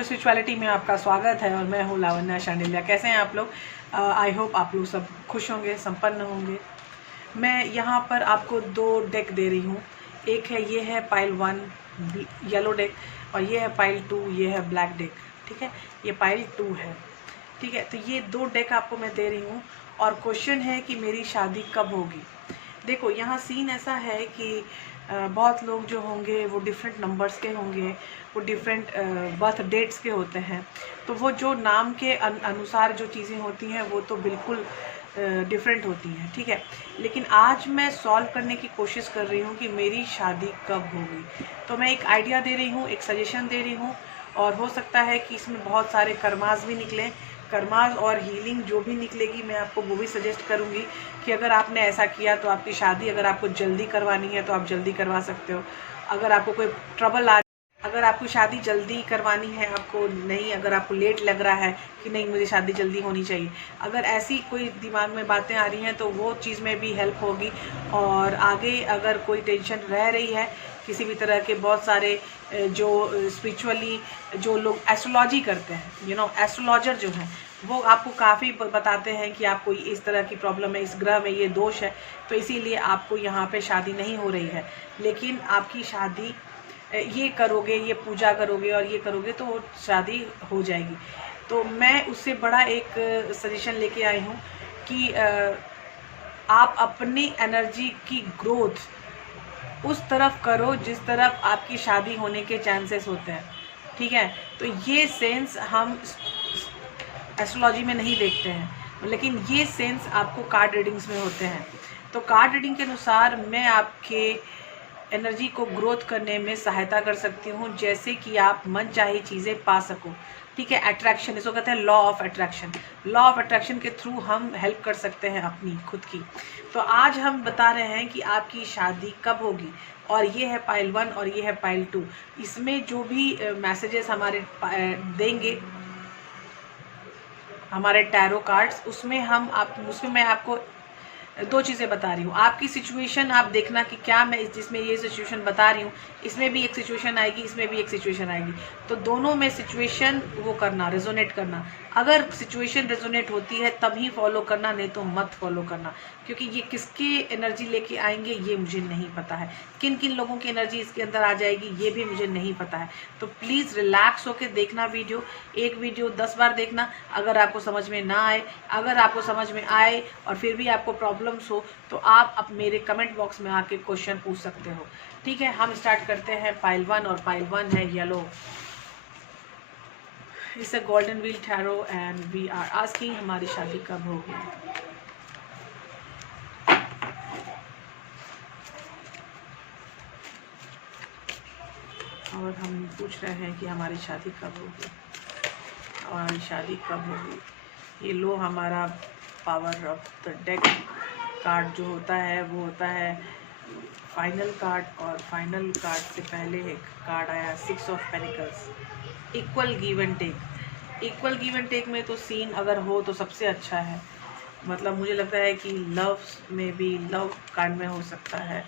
Of spirituality में आपका स्वागत है और मैं हूँ लावण्या शांडिल्या। कैसे हैं आप लोग? आई होप आप लोग सब खुश होंगे, संपन्न होंगे। मैं यहाँ पर आपको दो डेक दे रही हूँ। एक है, ये है पाइल 1 येलो डेक, और ये है पाइल 2, ये है ब्लैक डेक। ठीक है, ये पाइल 2 है। ठीक है, तो ये दो डेक आपको मैं दे रही हूँ और क्वेश्चन है कि मेरी शादी कब होगी। देखो, यहाँ सीन ऐसा है कि बहुत लोग जो होंगे वो डिफरेंट नंबर्स के होंगे, वो डिफरेंट बर्थ डेट्स के होते हैं। तो वो जो नाम के अनुसार जो चीज़ें होती हैं वो तो बिल्कुल डिफरेंट होती हैं। ठीक है, लेकिन आज मैं सॉल्व करने की कोशिश कर रही हूँ कि मेरी शादी कब होगी। तो मैं एक आइडिया दे रही हूँ, एक सजेशन दे रही हूँ, और हो सकता है कि इसमें बहुत सारे कर्मास भी निकलें। कर्मास और हीलिंग जो भी निकलेगी मैं आपको वो भी सजेस्ट करूँगी कि अगर आपने ऐसा किया तो आपकी शादी, अगर आपको जल्दी करवानी है तो आप जल्दी करवा सकते हो। अगर आपको कोई ट्रबल अगर आपको शादी जल्दी करवानी है, आपको नहीं, अगर आपको लेट लग रहा है कि नहीं मुझे शादी जल्दी होनी चाहिए, अगर ऐसी कोई दिमाग में बातें आ रही हैं तो वो चीज़ में भी हेल्प होगी। और आगे अगर कोई टेंशन रह रही है किसी भी तरह के, बहुत सारे जो स्पिरिचुअली जो लोग एस्ट्रोलॉजी करते हैं, एस्ट्रोलॉजर जो हैं वो आपको काफ़ी बताते हैं कि आपको इस तरह की प्रॉब्लम है, इस ग्रह में ये दोष है, तो इसीलिए आपको यहाँ पे शादी नहीं हो रही है। लेकिन आपकी शादी, ये करोगे, ये पूजा करोगे और ये करोगे तो शादी हो जाएगी। तो मैं उससे बड़ा एक सजेशन लेके आई हूँ कि आप अपनी एनर्जी की ग्रोथ उस तरफ करो जिस तरफ आपकी शादी होने के चांसेस होते हैं। ठीक है, तो ये सेंस हम एस्ट्रोलॉजी में नहीं देखते हैं, लेकिन ये सेंस आपको कार्ड रीडिंग्स में होते हैं। तो कार्ड रीडिंग के अनुसार मैं आपके एनर्जी को ग्रोथ करने में सहायता कर सकती हूँ, जैसे कि आप मनचाही चीज़ें पा सको। ठीक है, अट्रैक्शन, इसको कहते हैं law of attraction. Law of attraction के थ्रू हम हेल्प कर सकते हैं अपनी खुद की। तो आज हम बता रहे हैं कि आपकी शादी कब होगी, और ये है पाइल 1 और ये है पाइल 2। इसमें जो भी मैसेजेस हमारे देंगे हमारे टैरो कार्ड्स, उसमें मैं आपको दो चीज़ें बता रही हूँ। आपकी सिचुएशन आप देखना कि क्या मैं जिसमें ये सिचुएशन बता रही हूँ इसमें भी एक सिचुएशन आएगी, इसमें भी एक सिचुएशन आएगी, तो दोनों में सिचुएशन वो करना, रेजोनेट करना। अगर सिचुएशन रेजोनेट होती है तभी फॉलो करना, नहीं तो मत फॉलो करना, क्योंकि ये किसके एनर्जी लेके आएंगे ये मुझे नहीं पता है। किन किन लोगों की एनर्जी इसके अंदर आ जाएगी ये भी मुझे नहीं पता है। तो प्लीज़ रिलैक्स होकर देखना वीडियो, एक वीडियो 10 बार देखना। अगर आपको समझ में ना आए, अगर आपको समझ में आए और फिर भी आपको प्रॉब्लम्स हो तो आप अब मेरे कमेंट बॉक्स में आके क्वेश्चन पूछ सकते हो। ठीक है, हम स्टार्ट करते हैं पाइल 1, और पाइल 1 है yellow. It's a golden wheel tarot and we are asking हमारी शादी कब होगी। और हम पूछ रहे हैं कि हमारी शादी कब होगी, हमारी शादी कब होगी। ये लो हमारा power of the deck card जो होता है वो होता है फाइनल कार्ड, और फाइनल कार्ड से पहले एक कार्ड आया 6 of pentacles, equal give and take. Equal give and take में तो सीन अगर हो तो सबसे अच्छा है। मतलब मुझे लगता है कि लव में भी, लव कार्ड में हो सकता है।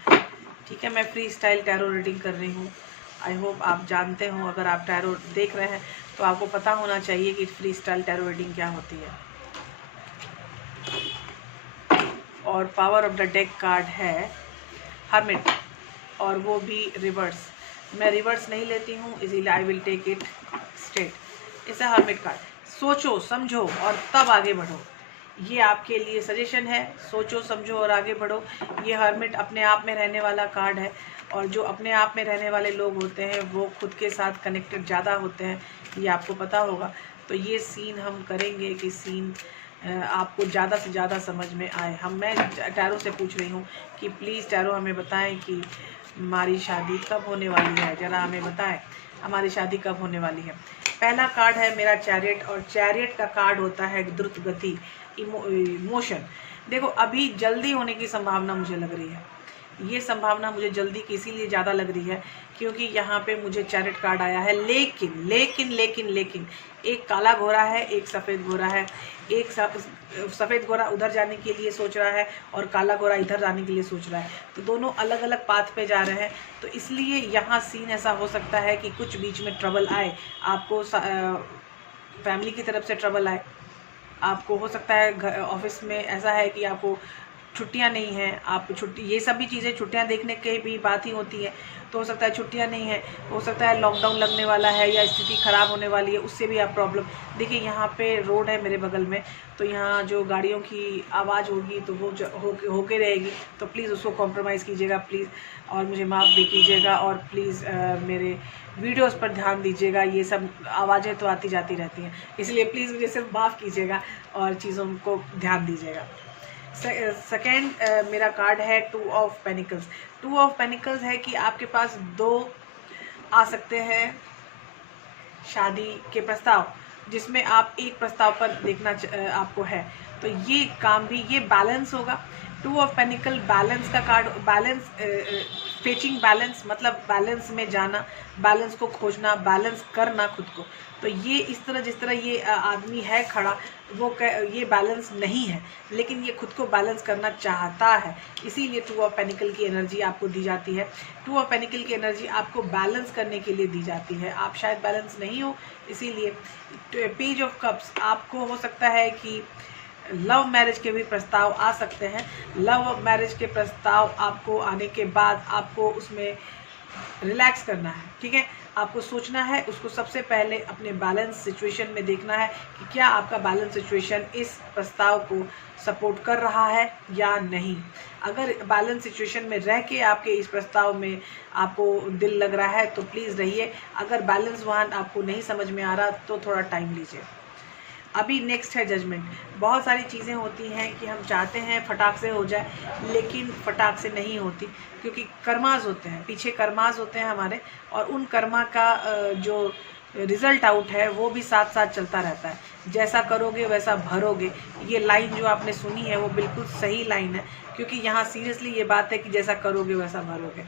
ठीक है, मैं फ्री स्टाइल टैरो रीडिंग कर रही हूँ। आई होप आप जानते हो, अगर आप टैरो देख रहे हैं तो आपको पता होना चाहिए कि फ्री स्टाइल टैरो रीडिंग क्या होती है। और power of the deck card है हर्मिट, और वो भी रिवर्स। मैं रिवर्स नहीं लेती हूँ, इसीलिए I will take it straight. इसे हर्मिट कार्ड, सोचो समझो और तब आगे बढ़ो, ये आपके लिए सजेशन है। सोचो समझो और आगे बढ़ो। ये हर्मिट अपने आप में रहने वाला कार्ड है, और जो अपने आप में रहने वाले लोग होते हैं वो खुद के साथ कनेक्टेड ज़्यादा होते हैं, ये आपको पता होगा। तो ये सीन हम करेंगे कि सीन आपको ज़्यादा से ज़्यादा समझ में आए। मैं टैरो से पूछ रही हूँ कि प्लीज़ टैरो हमें बताएं कि हमारी शादी कब होने वाली है। ज़रा हमें बताएं हमारी शादी कब होने वाली है। पहला कार्ड है मेरा चैरियट, और चैरियट का कार्ड होता है द्रुत गति, इमोशन। देखो, अभी जल्दी होने की संभावना मुझे लग रही है। ये संभावना मुझे जल्दी की इसीलिए ज़्यादा लग रही है क्योंकि यहाँ पे मुझे चैरिट कार्ड आया है। लेकिन लेकिन लेकिन लेकिन एक काला घोड़ा है, एक सफ़ेद घोड़ा है। एक सफ़ेद घोड़ा उधर जाने के लिए सोच रहा है और काला घोड़ा इधर जाने के लिए सोच रहा है, तो दोनों अलग अलग पाथ पे जा रहे हैं। तो इसलिए यहाँ सीन ऐसा हो सकता है कि कुछ बीच में ट्रबल आए, आपको फैमिली की तरफ से ट्रबल आए, आपको हो सकता है ऑफिस में ऐसा है कि आपको छुट्टियां नहीं हैं, आप छुट्टी, ये सब भी चीज़ें छुट्टियां देखने की भी बात ही होती है। तो हो सकता है छुट्टियां नहीं है, हो सकता है लॉकडाउन लगने वाला है या स्थिति ख़राब होने वाली है, उससे भी आप प्रॉब्लम। देखिए यहाँ पे रोड है मेरे बगल में, तो यहाँ जो गाड़ियों की आवाज़ होगी तो वो होके रहेगी, तो प्लीज़ उसको कॉम्प्रोमाइज़ कीजिएगा प्लीज़, और मुझे माफ़ भी कीजिएगा, और प्लीज़ मेरे वीडियोस पर ध्यान दीजिएगा। ये सब आवाज़ें तो आती जाती रहती हैं, इसलिए प्लीज़ मुझे सिर्फ माफ़ कीजिएगा और चीज़ों को ध्यान दीजिएगा। सेकेंड मेरा कार्ड है 2 ऑफ पेनिकल्स। 2 ऑफ पेनिकल्स है कि आपके पास 2 आ सकते हैं शादी के प्रस्ताव, जिसमें आप एक प्रस्ताव पर देखना आपको है, तो ये काम भी, ये बैलेंस होगा। 2 ऑफ पेनिकल बैलेंस का कार्ड, बैलेंस, फेचिंग बैलेंस मतलब बैलेंस में जाना, बैलेंस को खोजना, बैलेंस करना खुद को। तो ये इस तरह, जिस तरह ये आदमी है खड़ा, वो ये बैलेंस नहीं है, लेकिन ये खुद को बैलेंस करना चाहता है, इसीलिए 2 ऑफ पेनिकल की एनर्जी आपको दी जाती है। 2 ऑफ पेनिकल की एनर्जी आपको बैलेंस करने के लिए दी जाती है, आप शायद बैलेंस नहीं हो, इसीलिए। पेज ऑफ कप्स, आपको हो सकता है कि लव मैरिज के भी प्रस्ताव आ सकते हैं। लव मैरिज के प्रस्ताव आपको आने के बाद आपको उसमें रिलैक्स करना है, ठीक है, आपको सोचना है, उसको सबसे पहले अपने बैलेंस सिचुएशन में देखना है कि क्या आपका बैलेंस सिचुएशन इस प्रस्ताव को सपोर्ट कर रहा है या नहीं। अगर बैलेंस सिचुएशन में रह के आपके इस प्रस्ताव में आपको दिल लग रहा है तो प्लीज़ रहिए, अगर बैलेंस वहाँ आपको नहीं समझ में आ रहा तो थोड़ा टाइम लीजिए। अभी नेक्स्ट है जजमेंट। बहुत सारी चीज़ें होती हैं कि हम चाहते हैं फटाक से हो जाए, लेकिन फटाक से नहीं होती, क्योंकि कर्मास होते हैं, पीछे कर्मास होते हैं हमारे, और उन कर्मा का जो रिज़ल्ट आउट है वो भी साथ साथ चलता रहता है। जैसा करोगे वैसा भरोगे, ये लाइन जो आपने सुनी है वो बिल्कुल सही लाइन है, क्योंकि यहाँ सीरियसली ये बात है कि जैसा करोगे वैसा भरोगे।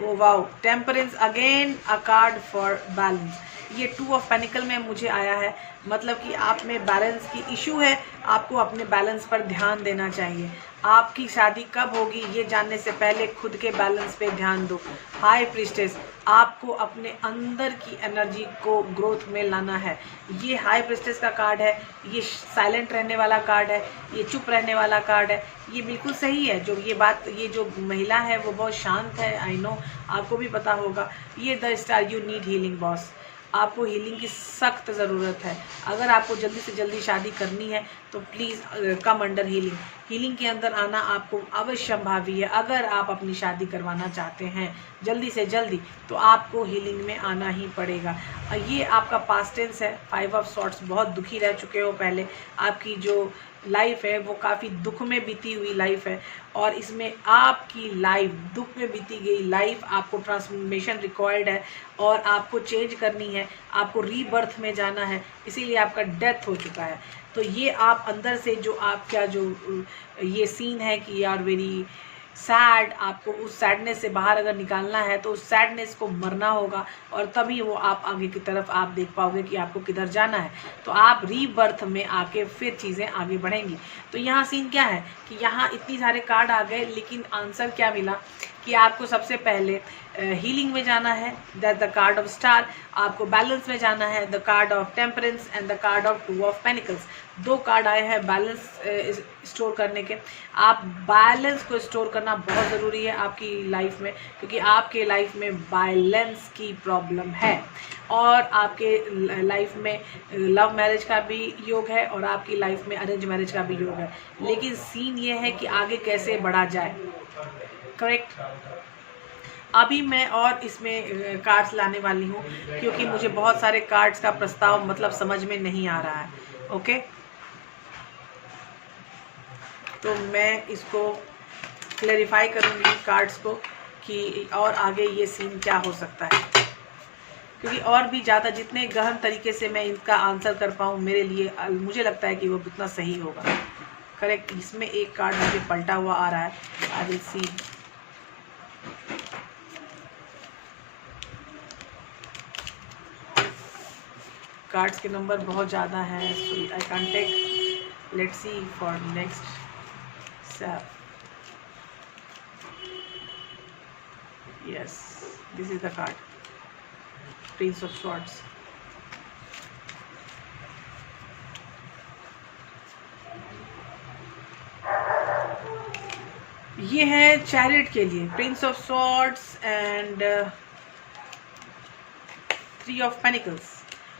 Oh wow, temperance, again a card for balance. ये 2 ऑफ पेनिकल में मुझे आया है, मतलब कि आप में बैलेंस की इशू है, आपको अपने बैलेंस पर ध्यान देना चाहिए। आपकी शादी कब होगी ये जानने से पहले खुद के बैलेंस पे ध्यान दो। हाई प्रीस्टेस, आपको अपने अंदर की एनर्जी को ग्रोथ में लाना है। ये हाई प्रीस्टेस का कार्ड है, ये साइलेंट रहने वाला कार्ड है, ये चुप रहने वाला कार्ड है। ये बिल्कुल सही है, जो ये बात, ये जो महिला है वो बहुत शांत है, आई नो, आपको भी पता होगा। ये the star, you need healing boss, आपको हीलिंग की सख्त ज़रूरत है। अगर आपको जल्दी से जल्दी शादी करनी है तो please come under healing. Healing के अंदर आना आपको अवश्य संभावी है। अगर आप अपनी शादी करवाना चाहते हैं जल्दी से जल्दी, तो आपको हीलिंग में आना ही पड़ेगा। ये आपका पास्ट टेंस है, 5 ऑफ सॉर्ट्स, बहुत दुखी रह चुके हो पहले, आपकी जो लाइफ है वो काफ़ी दुख में बीती हुई लाइफ है, और इसमें आपकी लाइफ, दुख में बीती गई लाइफ, आपको ट्रांसफॉर्मेशन रिक्वायर्ड है, और आपको चेंज करनी है, आपको रीबर्थ में जाना है, इसीलिए आपका डेथ हो चुका है। तो ये आप अंदर से जो आपका जो ये सीन है कि यार वेरी सैड, आपको उस सैडनेस से बाहर अगर निकालना है तो उस सैडनेस को मरना होगा, और तभी वो आप आगे की तरफ आप देख पाओगे कि आपको किधर जाना है। तो आप रीबर्थ में आके फिर चीज़ें आगे बढ़ेंगी। तो यहाँ सीन क्या है कि यहाँ इतनी सारे कार्ड आ गए, लेकिन आंसर क्या मिला कि आपको सबसे पहले हीलिंग में जाना है, that the card of star, आपको बैलेंस में जाना है, the card of temperance and the card of 2 of pentacles. 2 card आए हैं बैलेंस स्टोर करने के। आप बैलेंस को स्टोर करना बहुत ज़रूरी है आपकी लाइफ में, क्योंकि आपके लाइफ में बैलेंस की प्रॉब्लम है, और आपके लाइफ में लव मैरिज का भी योग है, और आपकी लाइफ में अरेंज मैरिज का भी योग है। लेकिन सीन ये है कि आगे कैसे बढ़ा जाए, करेक्ट। अभी मैं और इसमें कार्ड्स लाने वाली हूँ, क्योंकि मुझे बहुत सारे कार्ड्स का प्रस्ताव मतलब समझ में नहीं आ रहा है। ओके, तो मैं इसको क्लैरिफाई करूँगी कार्ड्स को कि और आगे ये सीन क्या हो सकता है, क्योंकि और भी ज़्यादा जितने गहन तरीके से मैं इनका आंसर कर पाऊँ, मेरे लिए, मुझे लगता है कि वो उतना सही होगा, करेक्ट। इसमें एक कार्ड मुझे पलटा हुआ आ रहा है, आई विल सी। कार्ड्स के नंबर बहुत ज़्यादा हैं, so I can take, let's see for next step. Yes, this is the card, prince of swords. ये है चैरियट के लिए, prince of swords and three of pentacles.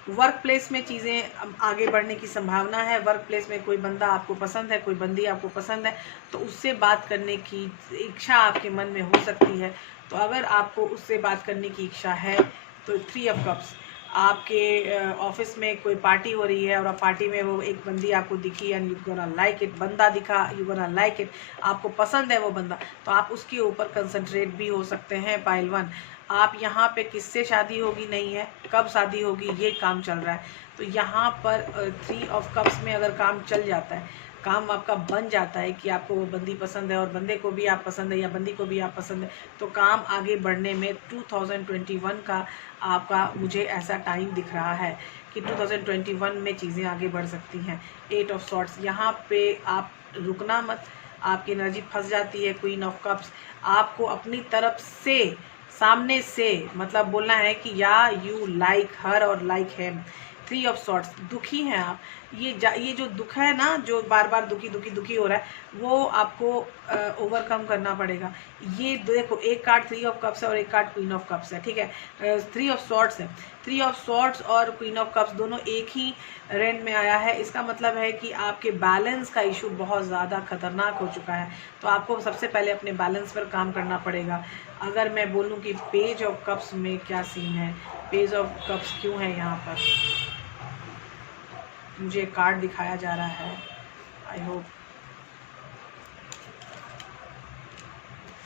Work place में चीज़ें आगे बढ़ने की संभावना है। वर्क प्लेस में कोई बंदा आपको पसंद है, कोई बंदी आपको पसंद है, तो उससे बात करने की इच्छा आपके मन में हो सकती है। तो अगर आपको उससे बात करने की इच्छा है तो थ्री ऑफ कप्स, आपके ऑफिस में कोई पार्टी हो रही है और पार्टी में वो एक बंदी आपको दिखी and you gonna like it, बंदा दिखा, यू गोना लाइक इट, आपको पसंद है वो बंदा, तो आप उसके ऊपर कंसंट्रेट भी हो सकते हैं। पाइल 1, आप यहाँ पे किससे शादी होगी नहीं है, कब शादी होगी ये काम चल रहा है। तो यहाँ पर थ्री ऑफ कप्स में अगर काम चल जाता है, काम आपका बन जाता है कि आपको वो बंदी पसंद है और बंदे को भी आप पसंद है या बंदी को भी आप पसंद है, तो काम आगे बढ़ने में 2021 का आपका मुझे ऐसा टाइम दिख रहा है कि 2021 में चीज़ें आगे बढ़ सकती हैं। 8 ऑफ सॉर्ट्स, यहाँ पे आप रुकना मत, आपकी एनर्जी फंस जाती है। क्वीन ऑफ कप्स, आपको अपनी तरफ से सामने से मतलब बोलना है कि या यू लाइक हर और like him. Three of swords, दुखी हैं आप, ये जो दुख है ना, जो बार बार दुखी हो रहा है, वो आपको ओवरकम करना पड़ेगा। ये देखो, एक कार्ड थ्री ऑफ कप्स है और एक कार्ड क्वीन ऑफ कप्स है, ठीक है, थ्री ऑफ सॉर्ट्स है। थ्री ऑफ सॉर्ट्स और क्वीन ऑफ कप्स दोनों एक ही रेंज में आया है। इसका मतलब है कि आपके बैलेंस का इशू बहुत ज़्यादा खतरनाक हो चुका है, तो आपको सबसे पहले अपने बैलेंस पर काम करना पड़ेगा। अगर मैं बोलूँ कि पेज ऑफ कप्स में क्या सीन है, पेज ऑफ कप्स क्यों है यहाँ पर, मुझे कार्ड दिखाया जा रहा है, I hope.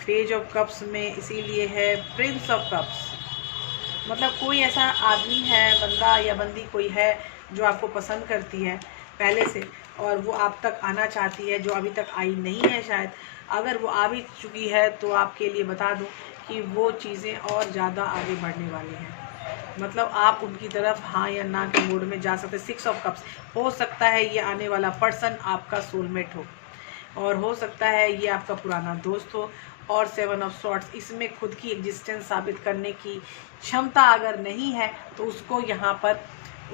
Page of cups में इसीलिए है प्रिंस ऑफ कप्स, मतलब कोई ऐसा आदमी है, बंदा या बंदी कोई है जो आपको पसंद करती है पहले से और वो आप तक आना चाहती है, जो अभी तक आई नहीं है शायद। अगर वो आ भी चुकी है तो आपके लिए बता दूं कि वो चीज़ें और ज़्यादा आगे बढ़ने वाली हैं, मतलब आप उनकी तरफ हाँ या ना के मूड में जा सकते। 6 ऑफ कप्स, हो सकता है ये आने वाला पर्सन आपका सोलमेट हो और हो सकता है ये आपका पुराना दोस्त हो। और 7 ऑफ सॉर्ट्स, इसमें खुद की एग्जिस्टेंस साबित करने की क्षमता अगर नहीं है तो उसको यहाँ पर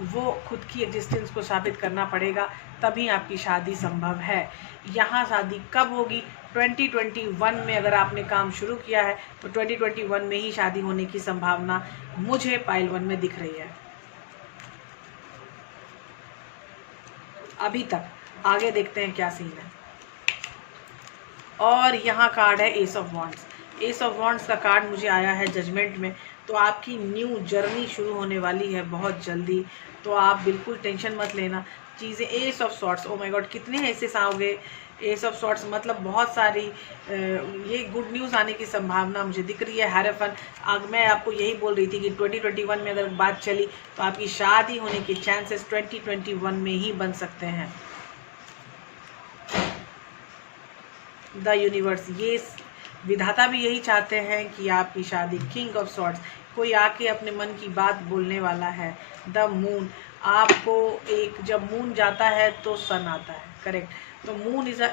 वो खुद की एग्जिस्टेंस को साबित करना पड़ेगा, तभी आपकी शादी संभव है। यहाँ शादी कब होगी, 2021 में अगर आपने काम शुरू किया है तो 2021 में ही शादी होने की संभावना मुझे पाइल 1 में दिख रही है अभी तक। आगे देखते हैं क्या सीन है। और यहाँ कार्ड है S of wands. S of wands का कार्ड मुझे आया है जजमेंट में, तो आपकी न्यू जर्नी शुरू होने वाली है बहुत जल्दी, तो आप बिल्कुल टेंशन मत लेना। चीज़ें, ace of swords, oh my god कितने ऐसे आओगे, एस ऑफ सॉर्ट्स मतलब बहुत सारी ये गुड न्यूज़ आने की संभावना मुझे दिख रही है। हैरफन, मैं आपको यही बोल रही थी कि 2021 में अगर बात चली तो आपकी शादी होने के चांसेस 2021 में ही बन सकते हैं। द यूनिवर्स, ये विधाता भी यही चाहते हैं कि आपकी शादी। किंग ऑफ सॉर्ट्स, कोई आके अपने मन की बात बोलने वाला है। द मून, आपको एक, जब मून जाता है तो सन आता है, करेक्ट। तो moon is a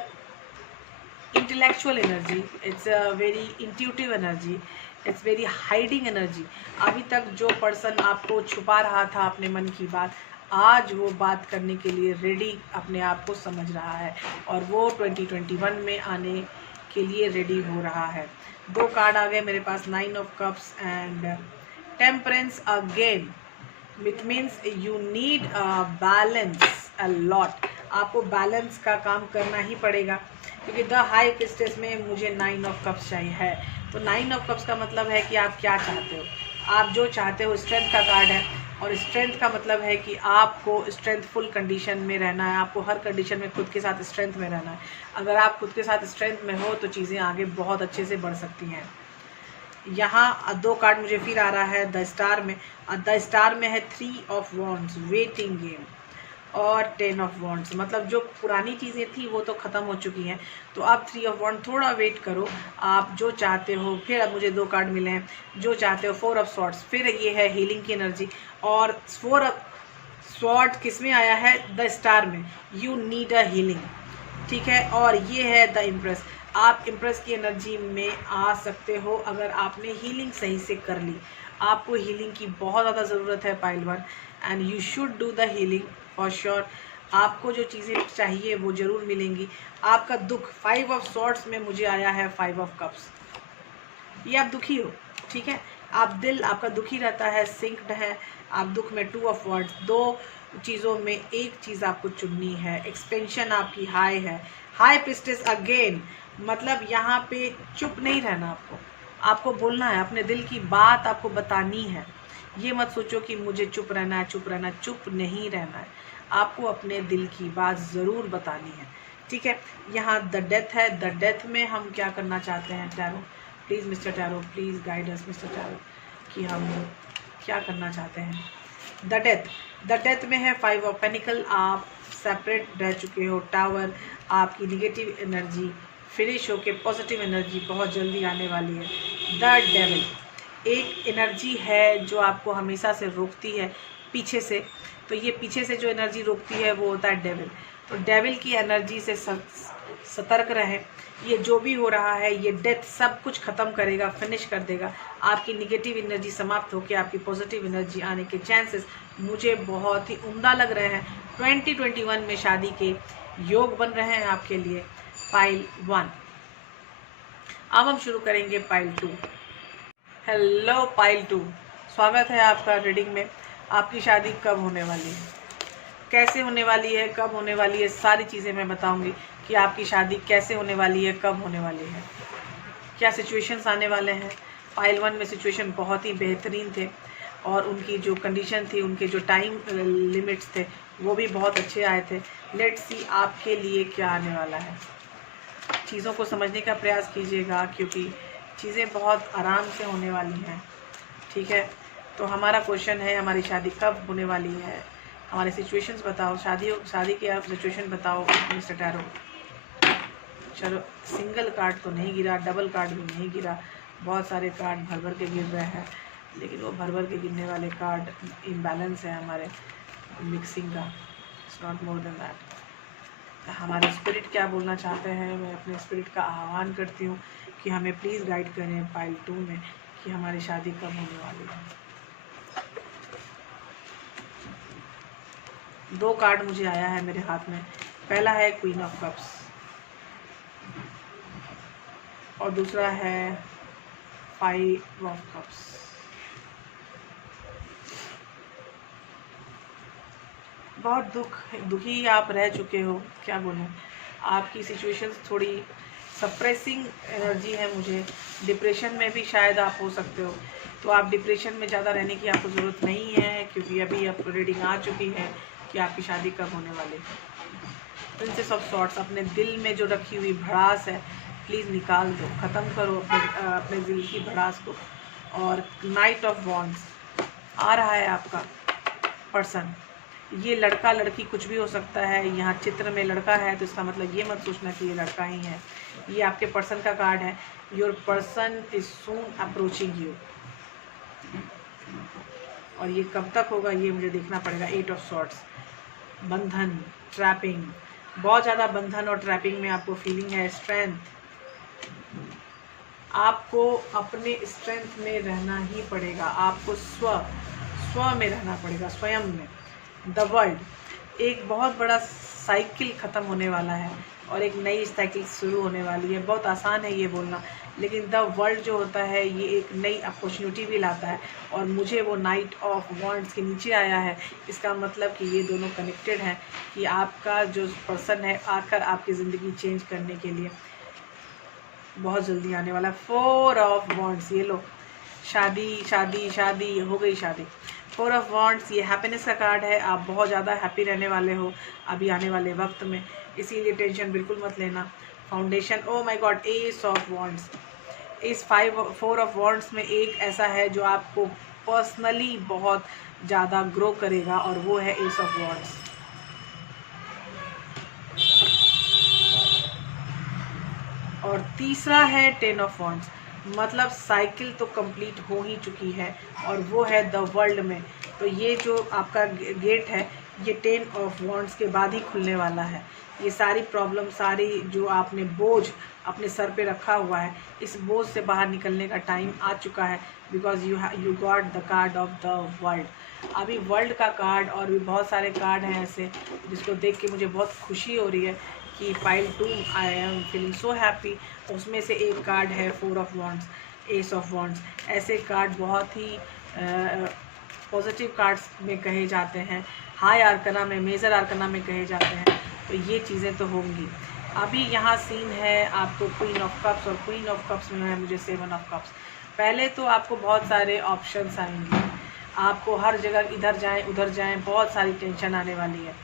intellectual energy, it's a very intuitive energy, it's very hiding energy. अभी तक जो पर्सन आपको छुपा रहा था अपने मन की बात, आज वो बात करने के लिए रेडी अपने आप को समझ रहा है और वो 2021 में आने के लिए रेडी हो रहा है। 2 कार्ड आ गए मेरे पास, 9 of cups and temperance again. It means you need balance a lot, आपको बैलेंस का काम करना ही पड़ेगा, क्योंकि द हाई प्रिस्टेस में मुझे 9 ऑफ कप्स चाहिए है। तो 9 ऑफ कप्स का मतलब है कि आप क्या चाहते हो, आप जो चाहते हो, स्ट्रेंथ का कार्ड है, और स्ट्रेंथ का मतलब है कि आपको स्ट्रेंथफुल कंडीशन में रहना है, आपको हर कंडीशन में खुद के साथ स्ट्रेंथ में रहना है। अगर आप खुद के साथ स्ट्रेंथ में हो तो चीज़ें आगे बहुत अच्छे से बढ़ सकती हैं। यहाँ 2 कार्ड मुझे फिर आ रहा है द स्टार में। द स्टार में है 3 ऑफ वॉन्ड्स, वेटिंग गेम, और 10 ऑफ वॉन्ड्स, मतलब जो पुरानी चीज़ें थी वो तो ख़त्म हो चुकी हैं, तो आप 3 ऑफ वॉन्ड, थोड़ा वेट करो, आप जो चाहते हो। फिर अब मुझे 2 कार्ड मिले हैं, जो चाहते हो। 4 ऑफ सॉर्ट्स, फिर ये है हीलिंग की एनर्जी, और स्वॉर्ड किस में आया है? द स्टार में। यू नीड अ हीलिंग, ठीक है। और ये है द इम्प्रेस। आप इम्प्रेस की एनर्जी में आ सकते हो अगर आपने हीलिंग सही से कर ली। आपको हीलिंग की बहुत ज़्यादा ज़रूरत है pile 1, and you should do the healing for sure. आपको जो चीज़ें चाहिए वो ज़रूर मिलेंगी। आपका दुख 5 ऑफ सॉर्ड्स में मुझे आया है 5 ऑफ कप्स। ये आप दुखी हो, ठीक है। आपका दुखी रहता है, सिंक्ड है। आप दुख में 2 ऑफ वर्ड्स, 2 चीज़ों में एक चीज़ आपको चुननी है। एक्सपेंशन आपकी हाई है, हाई प्रिस्टेस अगेन। मतलब यहाँ पे चुप नहीं रहना, आपको बोलना है, अपने दिल की बात आपको बतानी है। ये मत सोचो कि मुझे चुप रहना है, चुप रहना, चुप नहीं रहना है। आपको अपने दिल की बात ज़रूर बतानी है, ठीक है। यहाँ द डेथ है। द डेथ में हम क्या करना चाहते हैं? Tarot please, mister tarot please guide us mister tarot, कि हम क्या करना चाहते हैं। द डेथ में है 5 ऑफ पेनिकल। आप सेपरेट रह चुके हो। टावर, आपकी निगेटिव एनर्जी फिनिश होके पॉजिटिव एनर्जी बहुत जल्दी आने वाली है। द डेविल, एक एनर्जी है जो आपको हमेशा से रोकती है पीछे से। तो ये पीछे से जो एनर्जी रोकती है वो होता है डेविल। तो डेविल की एनर्जी से सतर्क रहें। ये जो भी हो रहा है, ये डेथ सब कुछ ख़त्म करेगा, फिनिश कर देगा। आपकी निगेटिव एनर्जी समाप्त होकर आपकी पॉजिटिव एनर्जी आने के चांसेस मुझे बहुत ही उम्दा लग रहे हैं। 2021 में शादी के योग बन रहे हैं आपके लिए। पाइल 1। अब हम शुरू करेंगे पाइल 2। हेलो पाइल 2, स्वागत है आपका रीडिंग में। आपकी शादी कब होने वाली है, कैसे होने वाली है, कब होने वाली है, सारी चीज़ें मैं बताऊंगी कि आपकी शादी कैसे होने वाली है, कब होने वाली है, क्या सिचुएशंस आने वाले हैं। पाइल 1 में सिचुएशन बहुत ही बेहतरीन थे और उनकी जो कंडीशन थी, उनके जो टाइम लिमिट्स थे वो भी बहुत अच्छे आए थे। लेट्स सी आपके लिए क्या आने वाला है। चीज़ों को समझने का प्रयास कीजिएगा क्योंकि चीज़ें बहुत आराम से होने वाली हैं, ठीक है। तो हमारा क्वेश्चन है, हमारी शादी कब होने वाली है, हमारे सिचुएशंस बताओ, शादी की आप सिचुएशन बताओ मिस्टर टैरो। चलो, सिंगल कार्ड तो नहीं गिरा, डबल कार्ड भी नहीं गिरा, बहुत सारे कार्ड भर भर के गिर रहे हैं, लेकिन वो भर भर के गिरने वाले कार्ड इम्बैलेंस है हमारे मिक्सिंग का। It's not more than that. हमारे स्पिरिट क्या बोलना चाहते हैं, मैं अपने स्पिरिट का आह्वान करती हूँ कि हमें प्लीज़ गाइड करें पाइल 2 में कि हमारी शादी कब होने वाली है। 2 कार्ड मुझे आया है मेरे हाथ में। पहला है क्वीन ऑफ कप्स और दूसरा है 5 ऑफ कप्स। बहुत दुखी आप रह चुके हो, क्या बोलूँ। आपकी सिचुएशंस थोड़ी सप्रेसिंग एनर्जी है मुझे। डिप्रेशन में भी शायद आप हो सकते हो, तो आप डिप्रेशन में ज़्यादा रहने की आपको ज़रूरत नहीं है क्योंकि अभी आप रीडिंग आ चुकी है कि आपकी शादी कब होने वाली है। प्रिंसेस ऑफ सॉर्ड्स, अपने दिल में जो रखी हुई भड़ास है प्लीज़ निकाल दो, ख़त्म करो अपने दिल की भड़ास को। और नाइट ऑफ वॉन्ड्स आ रहा है आपका पर्सन। ये लड़का लड़की कुछ भी हो सकता है। यहाँ चित्र में लड़का है तो इसका मतलब ये मत सोचना कि ये लड़का ही है। ये आपके पर्सन का कार्ड है। Your person is soon approaching you, और ये कब तक होगा ये मुझे देखना पड़ेगा। 8 ऑफ सॉर्ड्स, बंधन, ट्रैपिंग, बहुत ज़्यादा बंधन और ट्रैपिंग में आपको फीलिंग है। स्ट्रेंथ, आपको अपने स्ट्रेंथ में रहना ही पड़ेगा। आपको स्व में रहना पड़ेगा, स्वयं में। द वर्ल्ड, एक बहुत बड़ा साइकिल ख़त्म होने वाला है और एक नई साइकिल शुरू होने वाली है। बहुत आसान है ये बोलना, लेकिन द वर्ल्ड जो होता है ये एक नई अपॉर्चुनिटी भी लाता है। और मुझे वो नाइट ऑफ वॉन्ड्स के नीचे आया है। इसका मतलब कि ये दोनों कनेक्टेड हैं, कि आपका जो पर्सन है आकर आपकी ज़िंदगी चेंज करने के लिए बहुत जल्दी आने वाला। 4 ऑफ वॉन्ड्स, ये लो, शादी शादी शादी हो गई शादी। 4 ऑफ वॉन्ड्स, ये हैप्पीनेस का कार्ड है। आप बहुत ज़्यादा हैप्पी रहने वाले हो अभी आने वाले वक्त में, इसीलिए टेंशन बिल्कुल मत लेना। Foundation, O my God, S of wands. इस 4 ऑफ वॉन्ड्स में एक ऐसा है जो आपको पर्सनली बहुत ज़्यादा ग्रो करेगा और वो है एस ऑफ वॉन्ड्स। और तीसरा है 10 ऑफ वॉन्ड्स। मतलब साइकिल तो कंप्लीट हो ही चुकी है और वो है द वर्ल्ड में। तो ये जो आपका गेट है ये 10 ऑफ वॉन्ड्स के बाद ही खुलने वाला है। ये सारी प्रॉब्लम, सारी जो आपने बोझ अपने सर पे रखा हुआ है, इस बोझ से बाहर निकलने का टाइम आ चुका है, because you got the card of the world. अभी वर्ल्ड का कार्ड और भी बहुत सारे कार्ड हैं ऐसे जिसको देख के मुझे बहुत खुशी हो रही है कि pile 2 I am feeling so happy. उसमें से एक कार्ड है 4 of wands, S of wands. ऐसे कार्ड बहुत ही पॉजिटिव कार्ड्स में कहे जाते हैं, हाई आर्कना में, मेजर आर्कना में कहे जाते हैं। तो ये चीज़ें तो होंगी। अभी यहाँ सीन है आपको क्वीन ऑफ कप्स, और क्वीन ऑफ कप्स में है मुझे 7 ऑफ कप्स। पहले तो आपको बहुत सारे ऑप्शंस आएंगे, आपको हर जगह इधर जाएं उधर जाएं, बहुत सारी टेंशन आने वाली है।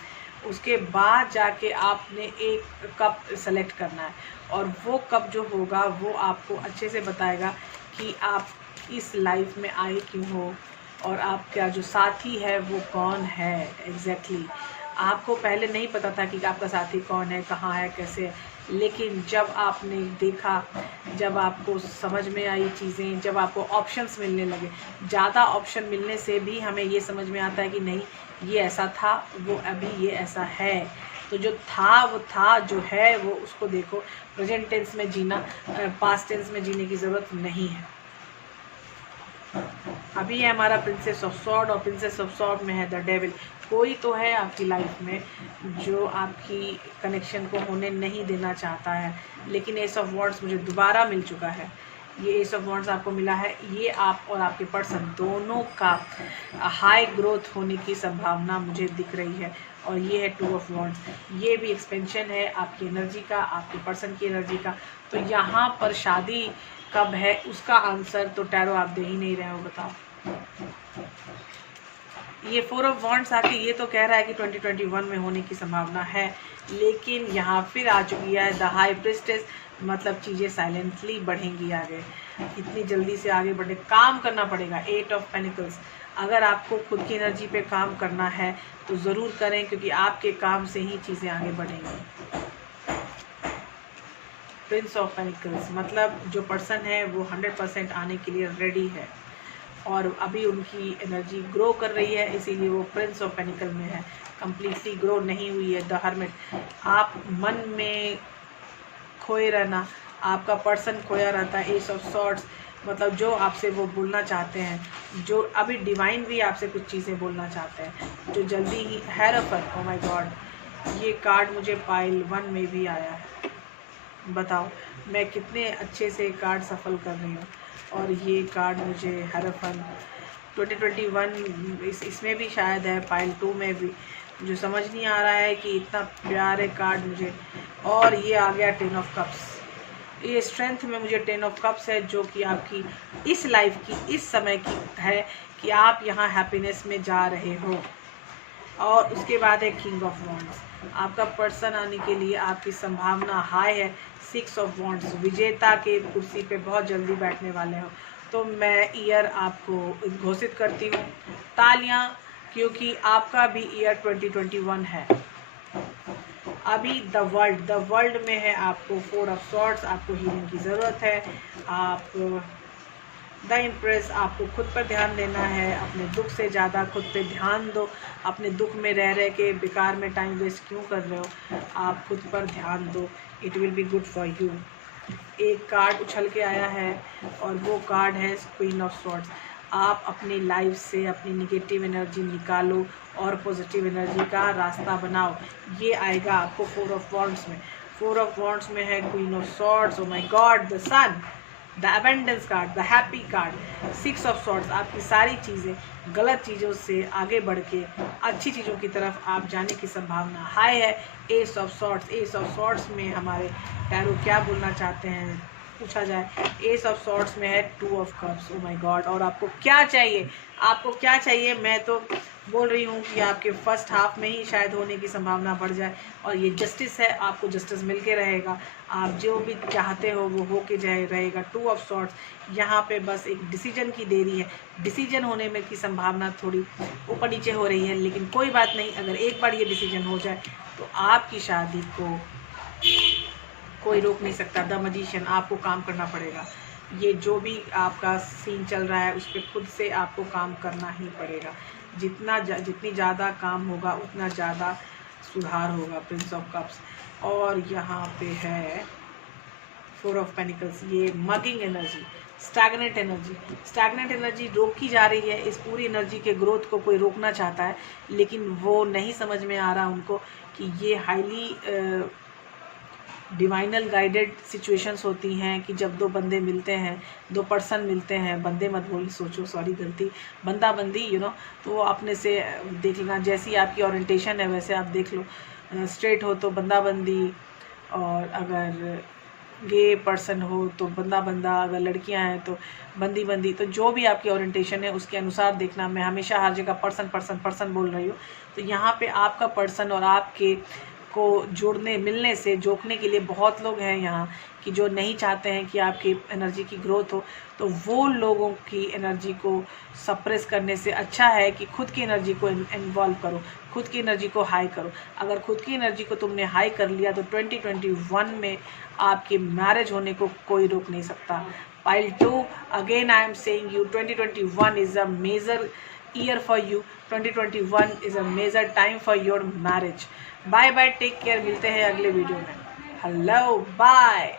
उसके बाद जाके आपने एक कप सेलेक्ट करना है और वो कप जो होगा वो आपको अच्छे से बताएगा कि आप इस लाइफ में आए क्यों हो और आपका जो साथी है वो कौन है एग्जैक्टली। आपको पहले नहीं पता था कि आपका साथी कौन है, कहाँ है, कैसे है, लेकिन जब आपने देखा, जब आपको समझ में आई चीज़ें, जब आपको ऑप्शंस मिलने लगे, ज़्यादा ऑप्शन मिलने से भी हमें ये समझ में आता है कि नहीं ये ऐसा था, वो अभी ये ऐसा है। तो जो था वो था, जो है वो उसको देखो। प्रेजेंट टेंस में जीना, पास्ट टेंस में जीने की ज़रूरत नहीं है। अभी है हमारा प्रिंसेस ऑफ सॉर्ड और प्रिंसेस ऑफ सॉर्ड में है द डेविल। कोई तो है आपकी लाइफ में जो आपकी कनेक्शन को होने नहीं देना चाहता है, लेकिन एस ऑफ वॉन्ड्स मुझे दोबारा मिल चुका है। ये एस ऑफ वॉन्ड्स आपको मिला है, ये आप और आपके पर्सन दोनों का हाई ग्रोथ होने की संभावना मुझे दिख रही है। और ये है 2 ऑफ वॉन्ड्स, ये भी एक्सपेंशन है आपकी एनर्जी का, आपके पर्सन की एनर्जी का। तो यहाँ पर शादी कब है उसका आंसर तो टैरो आप दे ही नहीं रहे हो, बताओ। ये 4 ऑफ वॉन्ड्स आके ये तो कह रहा है कि 2021 में होने की संभावना है, लेकिन यहाँ फिर आ चुकी है द हाई प्रिस्टेस, मतलब चीज़ें साइलेंटली बढ़ेंगी आगे। इतनी जल्दी से आगे बढ़े, काम करना पड़ेगा। 8 ऑफ पेनिकल्स, अगर आपको खुद की एनर्जी पे काम करना है तो ज़रूर करें, क्योंकि आपके काम से ही चीज़ें आगे बढ़ेंगी। प्रिंस ऑफ पेनिकल्स, मतलब जो पर्सन है वो 100% आने के लिए रेडी है और अभी उनकी एनर्जी ग्रो कर रही है, इसीलिए वो प्रिंस ऑफ पेनिकल में है। कंप्लीटली ग्रो नहीं हुई है द हर्मिट। आप मन में खोए रहना, आपका पर्सन खोया रहता है। एस ऑफ सॉर्ड्स, मतलब जो आपसे वो बोलना चाहते हैं, जो अभी डिवाइन भी आपसे कुछ चीज़ें बोलना चाहते हैं, जो जल्दी ही हेरफर। ओ माय गॉड, ये कार्ड मुझे पाइल 1 में भी आया है। बताओ मैं कितने अच्छे से कार्ड सफल कर रही हूँ। और ये कार्ड मुझे हेरफन 2021 इसमें भी शायद है, पाइल 2 में भी। जो समझ नहीं आ रहा है कि इतना प्यारे कार्ड मुझे। और ये आ गया 10 ऑफ कप्स। ये स्ट्रेंथ में मुझे 10 ऑफ कप्स है, जो कि आपकी इस लाइफ की, इस समय की है कि आप यहाँ हैप्पीनेस में जा रहे हो। और उसके बाद है किंग ऑफ वॉन्ड्स, आपका पर्सन आने के लिए आपकी संभावना हाई है। 6 ऑफ वॉन्ड्स, विजेता के कुर्सी पे बहुत जल्दी बैठने वाले हो। तो मैं ईयर आपको घोषित करती हूँ, तालियां, क्योंकि आपका भी ईयर 2021 है। अभी द वर्ल्ड में है आपको 4 ऑफ सॉर्ड्स, आपको हीलिंग की ज़रूरत है। आप द इम्प्रेस, आपको खुद पर ध्यान देना है, अपने दुख से ज़्यादा खुद पे ध्यान दो। अपने दुख में रह के बेकार में टाइम वेस्ट क्यों कर रहे हो, आप खुद पर ध्यान दो, it will be good for you. एक कार्ड उछल के आया है और वो कार्ड है क्वीन ऑफ सॉर्ड्स। आप अपनी लाइफ से अपनी निगेटिव एनर्जी निकालो और पॉजिटिव एनर्जी का रास्ता बनाओ। ये आएगा आपको 4 ऑफ वॉन्ड्स में। 4 ऑफ वॉन्ड्स में है queen of swords, oh my god, the sun, the abundance card, the happy card. 6 of swords, आपकी सारी चीज़ें गलत चीज़ों से आगे बढ़ के अच्छी चीज़ों की तरफ आप जाने की संभावना हाई है। S of swords, S of swords में हमारे टैरो क्या बोलना चाहते हैं पूछा जाए। एस ऑफ सॉर्ड्स में है 2 of cups, O my God. और आपको क्या चाहिए, आपको क्या चाहिए? मैं तो बोल रही हूँ कि आपके फर्स्ट हाफ में ही शायद होने की संभावना बढ़ जाए। और ये जस्टिस है, आपको जस्टिस मिल के रहेगा। आप जो भी चाहते हो वो हो के जाए रहेगा। 2 ऑफ सॉर्ड्स, यहाँ पे बस एक डिसीजन की देरी है। डिसीजन होने में की संभावना थोड़ी ऊपर नीचे हो रही है, लेकिन कोई बात नहीं। अगर एक बार ये डिसीजन हो जाए तो आपकी शादी को कोई रोक नहीं सकता। द मैजिशियन, आपको काम करना पड़ेगा। ये जो भी आपका सीन चल रहा है उस पर खुद से आपको काम करना ही पड़ेगा। जितनी ज़्यादा काम होगा उतना ज़्यादा सुधार होगा। प्रिंस ऑफ कप्स, और यहाँ पे है 4 ऑफ पेनिकल्स। ये mugging energy, stagnant energy, stagnant energy रोकी जा रही है। इस पूरी एनर्जी के ग्रोथ को कोई रोकना चाहता है, लेकिन वो नहीं समझ में आ रहा उनको कि ये हाईली डिवाइनल गाइडेड सिचुएशंस होती हैं कि जब दो बंदे मिलते हैं, दो पर्सन मिलते हैं, बंदे मत बोल, सोचो, सॉरी गलती, बंदा बंदी, तो वो अपने से देख लेना। जैसी आपकी ओरिएंटेशन है वैसे आप देख लो। स्ट्रेट हो तो बंदा बंदी, और अगर गे पर्सन हो तो बंदा बंदा, अगर लड़कियां हैं तो बंदी बंदी। तो जो भी आपकी ओरिएंटेशन है उसके अनुसार देखना। मैं हमेशा हर जगह पर्सन पर्सन पर्सन बोल रही हूँ। तो यहाँ पे आपका पर्सन और आपके को जुड़ने मिलने से जोड़ने के लिए बहुत लोग हैं यहाँ कि जो नहीं चाहते हैं कि आपकी एनर्जी की ग्रोथ हो। तो वो लोगों की एनर्जी को सप्रेस करने से अच्छा है कि खुद की एनर्जी को इन्वॉल्व करो, खुद की एनर्जी को हाई करो। अगर खुद की एनर्जी को तुमने हाई कर लिया तो 2021 में आपकी मैरिज होने को कोई रोक नहीं सकता। While 2, again I am saying you 2021 is a major year for you. 2021 is a major time for your marriage. Bye bye, take care, मिलते हैं अगले वीडियो में। Hello, bye.